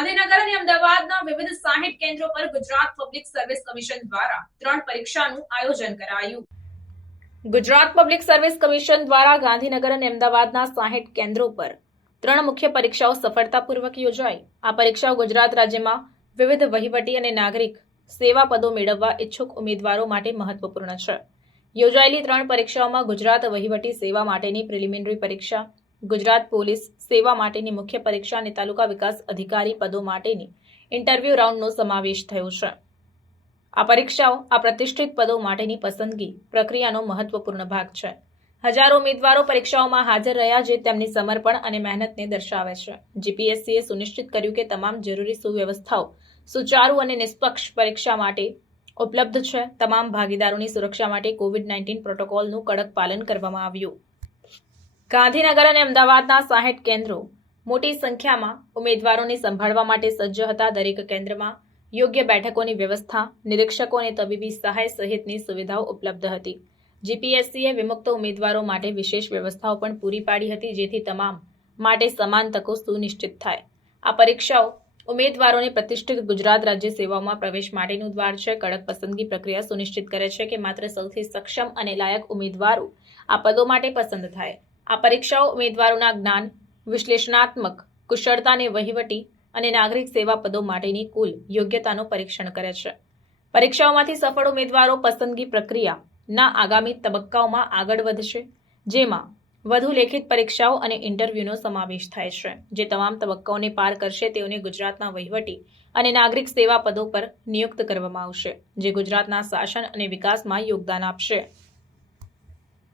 ગાંધીનગર અને અમદાવાદના વિવિધ સાહીઠ કેન્દ્રો પર ગુજરાત પબ્લિક સર્વિસ કમિશન દ્વારા ત્રણ પરીક્ષાનું આયોજન કરાયું. ગુજરાત પબ્લિક સર્વિસ કમિશન દ્વારા ગાંધીનગર અને અમદાવાદના સાહીઠ કેન્દ્રો પર ત્રણ મુખ્ય પરીક્ષાઓ સફળતાપૂર્વક યોજાઈ. આ પરીક્ષાઓ ગુજરાત રાજ્યમાં વિવિધ વહીવટી અને નાગરિક સેવા પદો મેળવવા ઈચ્છુક ઉમેદવારો માટે મહત્વપૂર્ણ છે. યોજાયેલી ત્રણ પરીક્ષાઓમાં ગુજરાત વહીવટી સેવા માટેની પ્રિલિમિનરી પરીક્ષા ગુજરાત પોલીસ સેવા માટેની મુખ્ય પરીક્ષા અને તાલુકા વિકાસ અધિકારી પદો માટેની ઇન્ટરવ્યૂ રાઉન્ડનો સમાવેશ થયો છે. આ પરીક્ષાઓ આ પ્રતિષ્ઠિત પદો માટેની પસંદગી પ્રક્રિયાનો મહત્વપૂર્ણ ભાગ છે. હજારો ઉમેદવારો પરીક્ષાઓમાં હાજર રહ્યા જે તેમની સમર્પણ અને મહેનતને દર્શાવે છે. જીપીએસસીએ સુનિશ્ચિત કર્યું કે તમામ જરૂરી સુવ્યવસ્થાઓ સુચારુ અને નિષ્પક્ષ પરીક્ષા માટે ઉપલબ્ધ છે. તમામ ભાગીદારોની સુરક્ષા માટે કોવિડ નાઇન્ટીન પ્રોટોકોલનું કડક પાલન કરવામાં આવ્યું. ગાંધીનગર અને અમદાવાદના સાહીઠ કેન્દ્રો મોટી સંખ્યામાં ઉમેદવારોને સંભાળવા માટે સજ્જ હતા. દરેક કેન્દ્રમાં યોગ્ય બેઠકોની વ્યવસ્થા, નિરીક્ષકો અને તબીબી સહાય સહિતની સુવિધાઓ ઉપલબ્ધ હતી. જીપીએસસીએ વિમુક્ત ઉમેદવારો માટે વિશેષ વ્યવસ્થાઓ પણ પૂરી પાડી હતી, જેથી તમામ માટે સમાન તકો સુનિશ્ચિત થાય. આ પરીક્ષાઓ ઉમેદવારોને પ્રતિષ્ઠિત ગુજરાત રાજ્ય સેવાઓમાં પ્રવેશ માટેનું દ્વાર છે. કડક પસંદગી પ્રક્રિયા સુનિશ્ચિત કરે છે કે માત્ર સૌથી સક્ષમ અને લાયક ઉમેદવારો આ પદો માટે પસંદ થાય. આ પરીક્ષાઓ ઉમેદવારોના જ્ઞાન, વિશ્લેષણાત્મક, કુશળતાને વહીવટી અને નાગરિક સેવા પદો માટેની કુલ યોગ્યતાનું પરીક્ષણ કરે છે. પરીક્ષાઓમાંથી સફળ ઉમેદવારો પસંદગી પ્રક્રિયાના આગામી તબક્કાઓમાં આગળ વધશે, જેમાં વધુ લેખિત પરીક્ષાઓ અને ઇન્ટરવ્યૂનો સમાવેશ થાય છે, જે તમામ તબક્કાઓને પાર કરશે તેઓને ગુજરાતના વહીવટી અને નાગરિક સેવા પદો પર નિયુક્ત કરવામાં આવશે, જે ગુજરાતના શાસન અને વિકાસમાં યોગદાન આપશે.